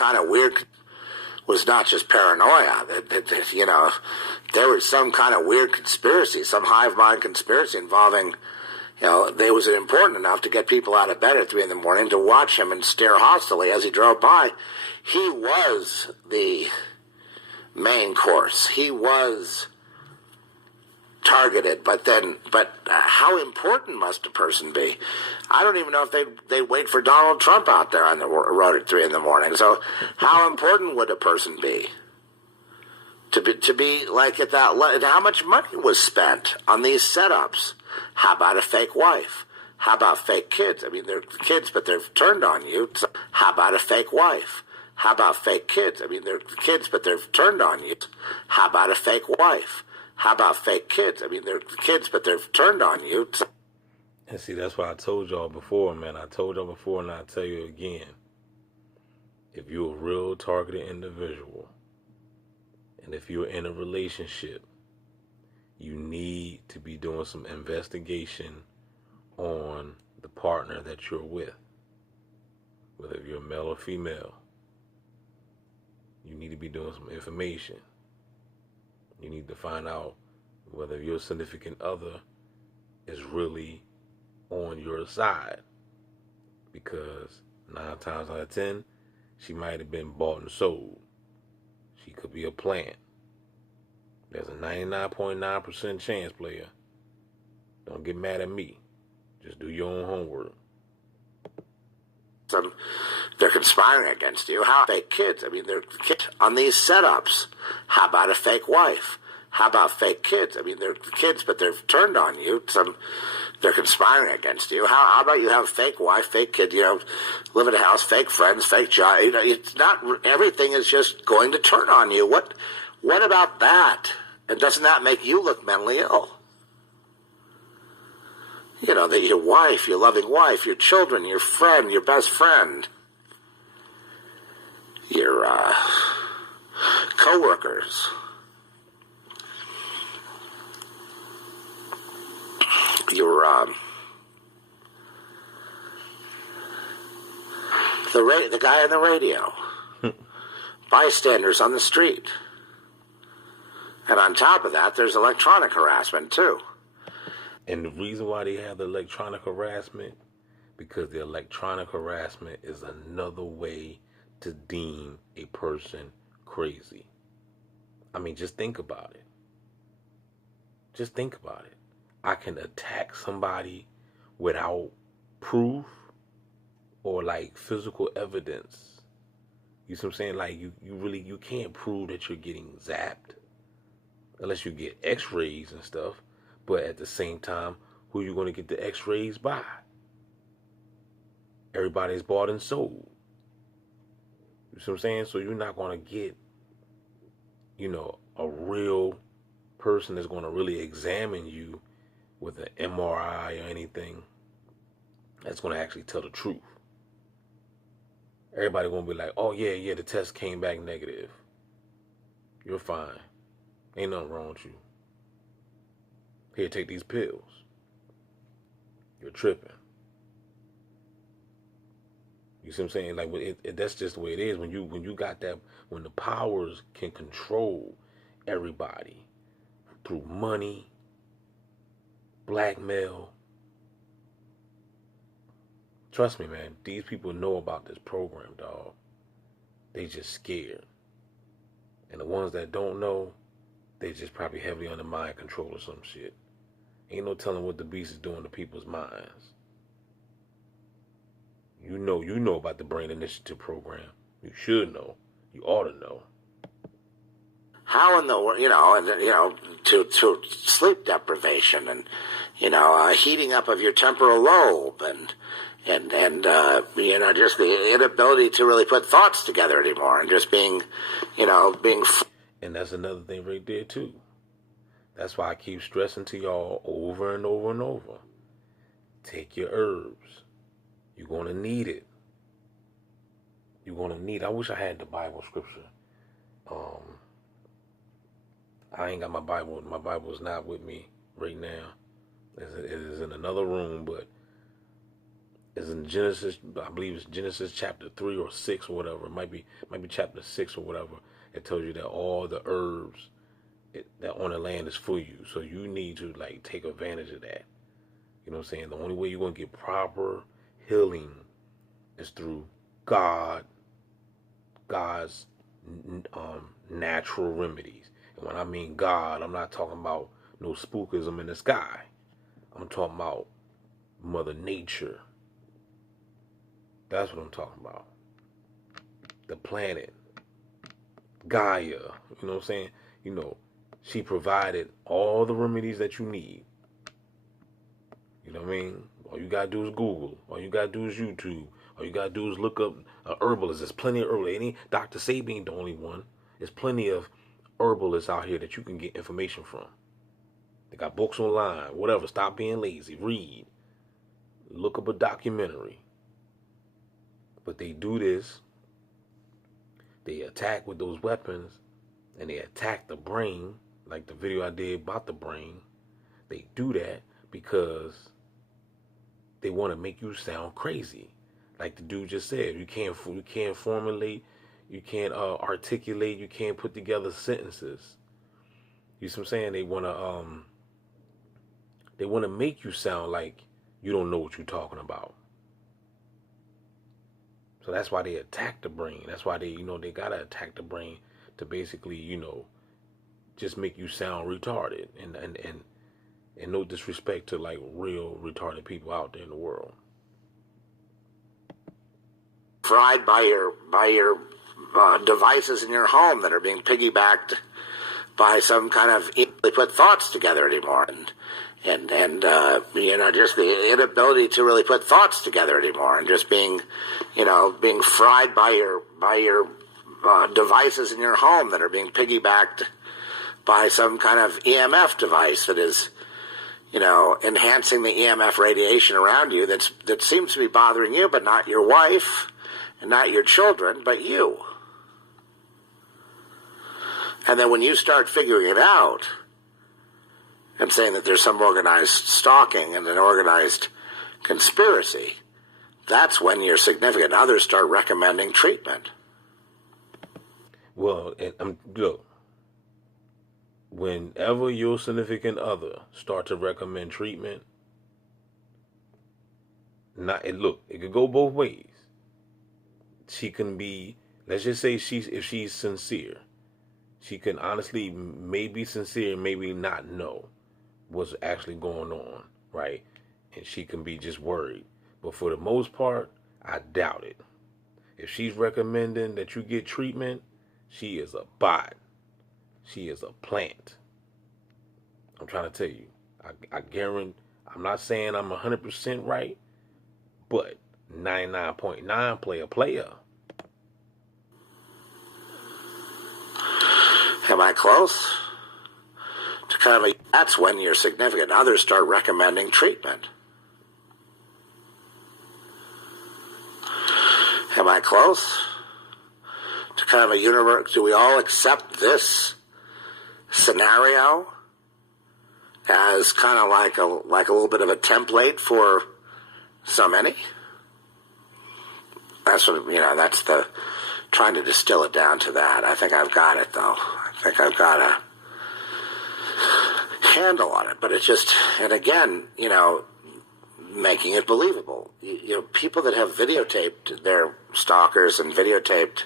kind of weird, was not just paranoia. There was some kind of weird conspiracy, some hive mind conspiracy involving, they was important enough to get people out of bed at 3 in the morning to watch him and stare hostilely as he drove by. He was the main course. He was targeted, but how important must a person be? I don't even know if they wait for Donald Trump out there on the road at 3 in the morning. So how important would a person be to be like at that level? How much money was spent on these setups? How about a fake wife? How about fake kids? I mean, they're kids, but they're turned on you. So how about a fake wife? How about fake kids? I mean, they're kids, but they're turned on you. How about a fake wife? How about fake kids? I mean, they're kids, but they're turned on you. And see, that's why I told y'all before, man. I told y'all before, and I'll tell you again. If you're a real targeted individual, and if you're in a relationship, you need to be doing some investigation on the partner that you're with. Whether you're male or female, you need to be doing some information. You need to find out whether your significant other is really on your side. Because 9 times out of 10, she might have been bought and sold. She could be a plant. There's a 99.9% chance, player. Don't get mad at me. Just do your own homework. They're conspiring against you. How fake kids? I mean, they're kids on these setups. How about a fake wife? How about fake kids? I mean, they're kids, but they're turned on you. They're conspiring against you. How about you have a fake wife, fake kid? Live in a house, fake friends, fake job. It's not everything is just going to turn on you. What about that? And doesn't that make you look mentally ill? That your wife, your loving wife, your children, your friend, your best friend, your co-workers, the guy on the radio, bystanders on the street. And on top of that, there's electronic harassment, too. And the reason why they have the electronic harassment, because the electronic harassment is another way to deem a person crazy. I mean, just think about it. Just think about it. I can attack somebody without proof or like physical evidence. You see what I'm saying? Like you can't prove that you're getting zapped unless you get x-rays and stuff. But at the same time, who are you going to get the x-rays by? Everybody's bought and sold. You see what I'm saying? So you're not going to get, a real person that's going to really examine you with an MRI or anything that's going to actually tell the truth. Everybody going to be like, oh, yeah, the test came back negative. You're fine. Ain't nothing wrong with you. Here, take these pills. You're tripping. You see what I'm saying? Like, that's just the way it is. When you got that, when the powers can control everybody through money, blackmail. Trust me, man. These people know about this program, dog. They just scared. And the ones that don't know, they just probably heavily under mind control or some shit. Ain't no telling what the beast is doing to people's minds. You know about the Brain Initiative program. You should know. You ought to know. How in the world, to sleep deprivation and, heating up of your temporal lobe and just the inability to really put thoughts together anymore and just being. And that's another thing right there too. That's why I keep stressing to y'all over and over and over. Take your herbs. You're going to need it. You're going to need it. I wish I had the Bible scripture. I ain't got my Bible. My Bible is not with me right now. It is in another room, but It's in Genesis, I believe it's Genesis chapter 3 or 6 or whatever. It might be chapter 6 or whatever. It tells you that all the herbs that on the land is for you. So you need to like take advantage of that. You know what I'm saying? The only way you're going to get proper healing is through God's natural remedies. And when I mean God, I'm not talking about no spookism in the sky. I'm talking about Mother Nature. That's what I'm talking about. The planet, Gaia. You know what I'm saying? You know, she provided all the remedies that you need. You know what I mean? All you gotta do is Google. All you gotta do is YouTube. All you gotta do is look up herbalists. There's plenty of herbalists. Any Dr. Sabi ain't the only one. There's plenty of herbalists out here that you can get information from. They got books online. Whatever. Stop being lazy. Read. Look up a documentary. But they do this. They attack with those weapons, and they attack the brain, like the video I did about the brain. They do that because they want to make you sound crazy. Like the dude just said, you can't formulate, you can't articulate, you can't put together sentences. You see what I'm saying? They want to make you sound like you don't know what you're talking about. So that's why they attack the brain. That's why they gotta attack the brain to basically, just make you sound retarded. And no disrespect to like real retarded people out there in the world. Fried by your devices in your home that are being piggybacked by some kind of they put thoughts together anymore, and just the inability to really put thoughts together anymore, and just being fried by your devices in your home that are being piggybacked by some kind of EMF device that is enhancing the EMF radiation around you that seems to be bothering you, but not your wife and not your children, but you. And then when you start figuring it out and saying that there's some organized stalking and an organized conspiracy, that's when your significant others start recommending treatment. Well, look, whenever your significant other start to recommend treatment, it could go both ways. She can be, let's just say if she's sincere, she can honestly maybe sincere, maybe not know what's actually going on, right? And she can be just worried. But for the most part, I doubt it. If she's recommending that you get treatment, she is a bot. She is a plant. I'm trying to tell you. I guarantee, I'm not saying I'm 100% right, but 99.9 player. Am I close? That's when your significant others start recommending treatment. Am I close? To kind of a universe, do we all accept this scenario as kind of like a little bit of a template for so many? That's what, that's the, trying to distill it down to that. I think I've got it, though. I think I've got a handle on it. But it's just, and again, making it believable. People that have videotaped their stalkers and videotaped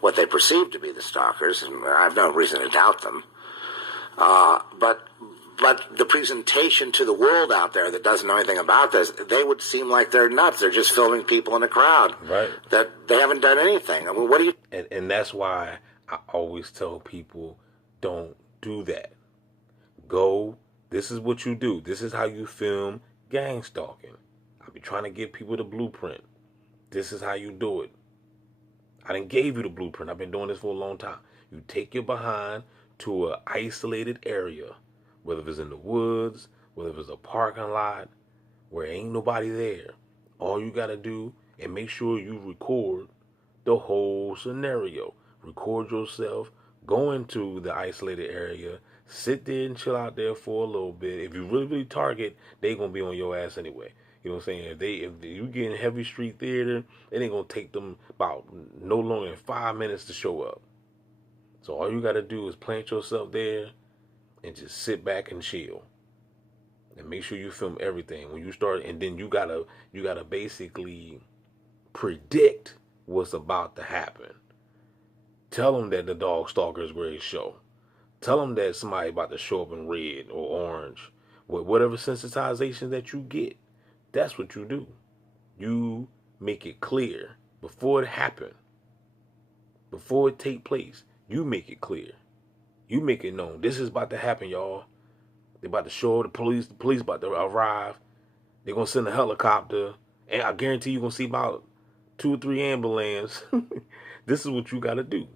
what they perceive to be the stalkers, and I have no reason to doubt them. But the presentation to the world out there that doesn't know anything about this, they would seem like they're nuts. They're just filming people in a crowd. Right. That they haven't done anything. I mean, what do you... And that's why I always tell people, don't do that. This is what you do. This is how you film gang stalking. I be trying to give people the blueprint. This is how you do it. I done gave you the blueprint. I've been doing this for a long time. You take your behind to an isolated area, whether it's in the woods, whether it's a parking lot, where ain't nobody there. All you gotta do and make sure you record the whole scenario. Record yourself, go into the isolated area, sit there and chill out there for a little bit. If you really target, they gonna be on your ass anyway. You know what I'm saying? If you get in heavy street theater, it ain't gonna take them about no longer than 5 minutes to show up. So all you gotta do is plant yourself there and just sit back and chill. And make sure you film everything when you start, and then you gotta basically predict what's about to happen. Tell them that the dog stalker is ready to show. Tell them that somebody about to show up in red or orange. With whatever sensitization that you get, that's what you do. You make it clear before it happen, before it take place. You make it clear. You make it known. This is about to happen, y'all. They about to show the police. The police about to arrive. They're gonna send a helicopter, and I guarantee you're gonna see about 2 or 3 ambulances. This is what you gotta do.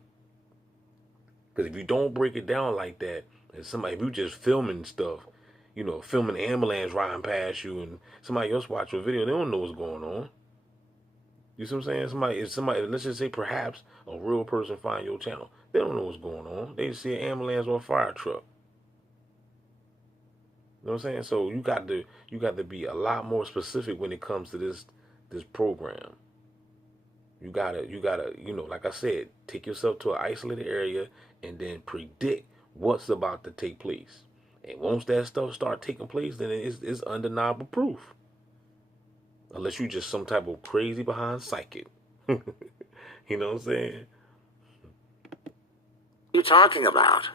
Because if you don't break it down like that, and if you just filming stuff, filming an ambulance riding past you, and somebody else watch your video, they don't know what's going on. You see what I'm saying? If somebody, let's just say perhaps a real person find your channel, they don't know what's going on. They just see an ambulance or a fire truck. You know what I'm saying? So you got to be a lot more specific when it comes to this program. You gotta, like I said, take yourself to an isolated area and then predict what's about to take place. And once that stuff start taking place, then it's undeniable proof. Unless you just some type of crazy behind psychic. You know what I'm saying? What are you talking about?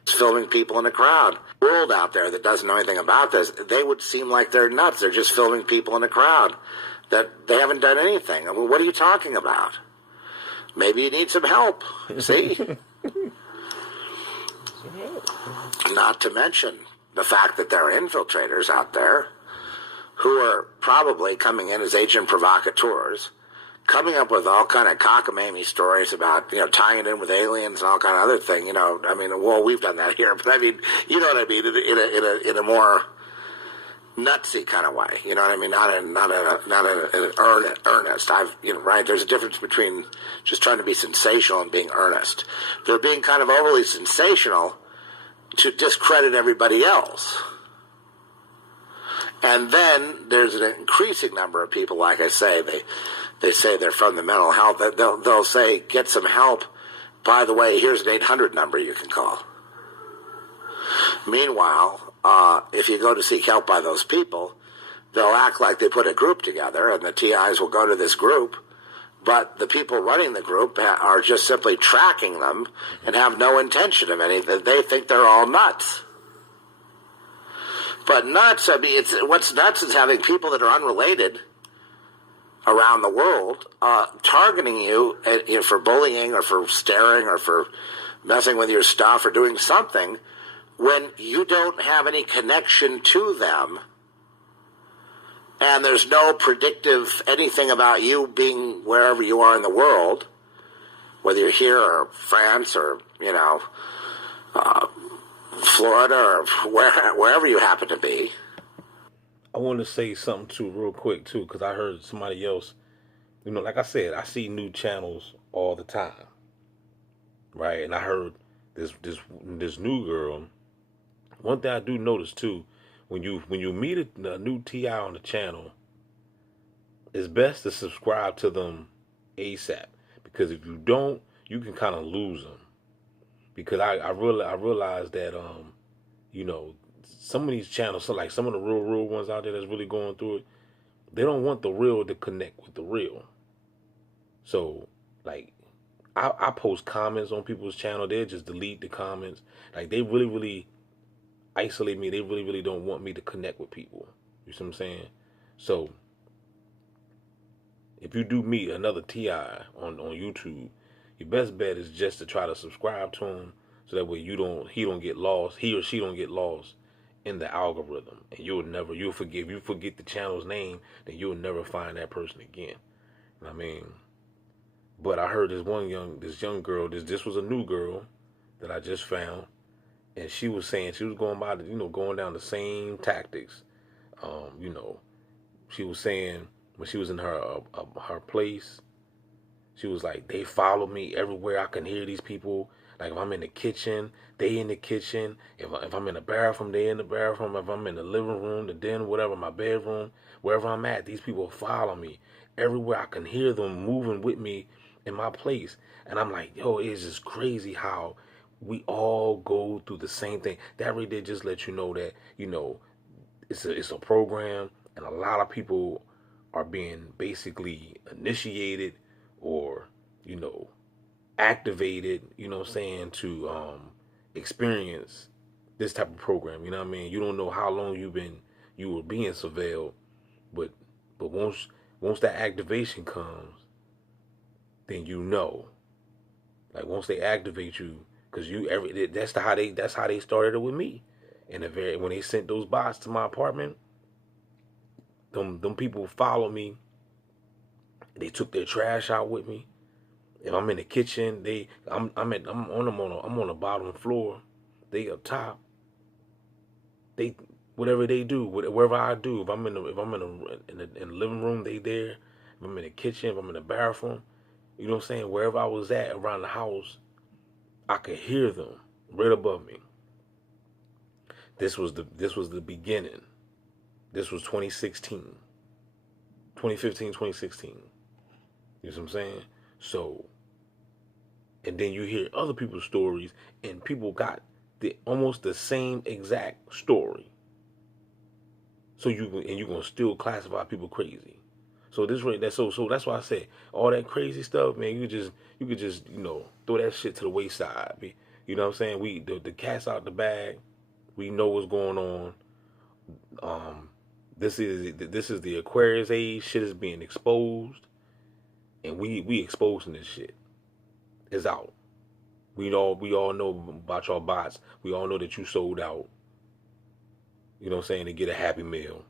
It's filming people in a crowd. The world out there that doesn't know anything about this, they would seem like they're nuts. They're just filming people in a crowd that they haven't done anything. I mean, what are you talking about? Maybe you need some help. See? Not to mention the fact that there are infiltrators out there who are probably coming in as agent provocateurs, coming up with all kind of cockamamie stories about, tying it in with aliens and all kind of other thing. I mean, well, we've done that here, but I mean, you know what I mean, in a more nutsy kind of way. You know what I mean? Not in earnest. Right? There's a difference between just trying to be sensational and being earnest. They're being kind of overly sensational to discredit everybody else. And then there's an increasing number of people, like I say, they say they're from the mental health. They'll say, get some help. By the way, here's an 800 number you can call. Meanwhile, if you go to seek help by those people, they'll act like they put a group together, and the TIs will go to this group, but the people running the group are just simply tracking them and have no intention of anything. They think they're all nuts. But nuts, I mean, what's nuts is having people that are unrelated around the world targeting you for bullying or for staring or for messing with your stuff or doing something when you don't have any connection to them, and there's no predictive anything about you being wherever you are in the world, whether you're here or France or, Florida or wherever you happen to be. I want to say something too real quick too, because I heard somebody else, like I said, I see new channels all the time, right? And I heard this new girl. One thing I do notice too, when you meet a new TI on the channel, it's best to subscribe to them ASAP, because if you don't, you can kind of lose them. Because I realized that some of these channels, so like some of the real ones out there that's really going through it, they don't want the real to connect with the real. So like I post comments on people's channel, they just delete the comments. Like they really isolate me. They really don't want me to connect with people. You see what I'm saying? So if you do meet another TI on YouTube, your best bet is just to try to subscribe to him, so that way he or she don't get lost in the algorithm, and you'll forget the channel's name, then you'll never find that person again. I mean, but I heard this young girl, this was a new girl that I just found, and she was saying she was going by going down the same tactics. She was saying when she was in her place, she was like, they follow me everywhere. I can hear these people. Like if I'm in the kitchen, they in the kitchen. If I'm in the bathroom, they in the bathroom. If I'm in the living room, the den, whatever, my bedroom, wherever I'm at, these people follow me. Everywhere I can hear them moving with me in my place. And I'm like, yo, it's just crazy how we all go through the same thing. That really did just let you know that, it's a program, and a lot of people are being basically initiated or, you know, activated, what I'm saying, to experience this type of program. You know what I mean? You don't know how long you were being surveilled, but once that activation comes, then like once they activate you, because that's how they started it with me. And when they sent those bots to my apartment, them people followed me. They took their trash out with me. If I'm in the kitchen, I'm on the bottom floor. They up top. They whatever they do, wherever I do. If I'm in the living room, they there. If I'm in the kitchen, if I'm in the bathroom, you know what I'm saying. Wherever I was at around the house, I could hear them right above me. This was the beginning. This was 2016, 2015, 2016. You know what I'm saying? So, and then you hear other people's stories, and people got almost the same exact story. So you're gonna still classify people crazy. So that's why I say all that crazy stuff, man. You could just throw that shit to the wayside. You know what I'm saying? The cat's out the bag. We know what's going on. This is the Aquarius age. Shit is being exposed, and we exposing this shit. It's out. We all know about your bots. We all know that you sold out. You know what I'm saying, to get a Happy Meal,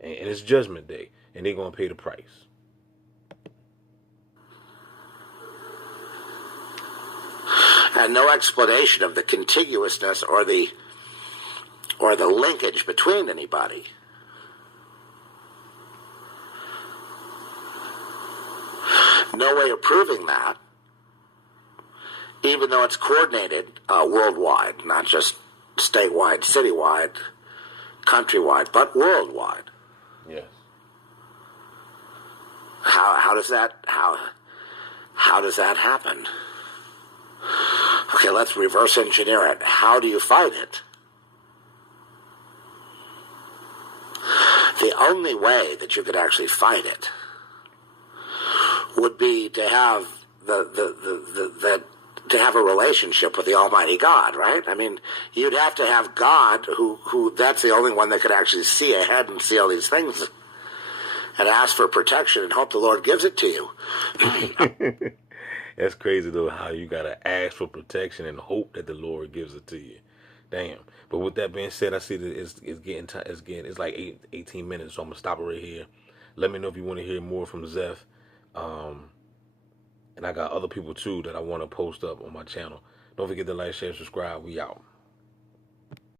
and it's Judgment Day, and they're gonna pay the price. And no explanation of the contiguousness or the linkage between anybody. No way of proving that, even though it's coordinated worldwide, not just statewide, citywide, countrywide, but worldwide. Yes. How does that happen? Okay, let's reverse engineer it. How do you fight it? The only way that you could actually fight it would be to have to have a relationship with the Almighty God, right? I mean, you'd have to have God who that's the only one that could actually see ahead and see all these things and ask for protection and hope the Lord gives it to you. That's crazy though, how you gotta ask for protection and hope that the Lord gives it to you. Damn. But with that being said, I see that it's like 18 minutes, so I'm gonna stop it right here. Let me know if you want to hear more from Zeph. And I got other people too that I want to post up on my channel. Don't forget to like, share, subscribe. We out.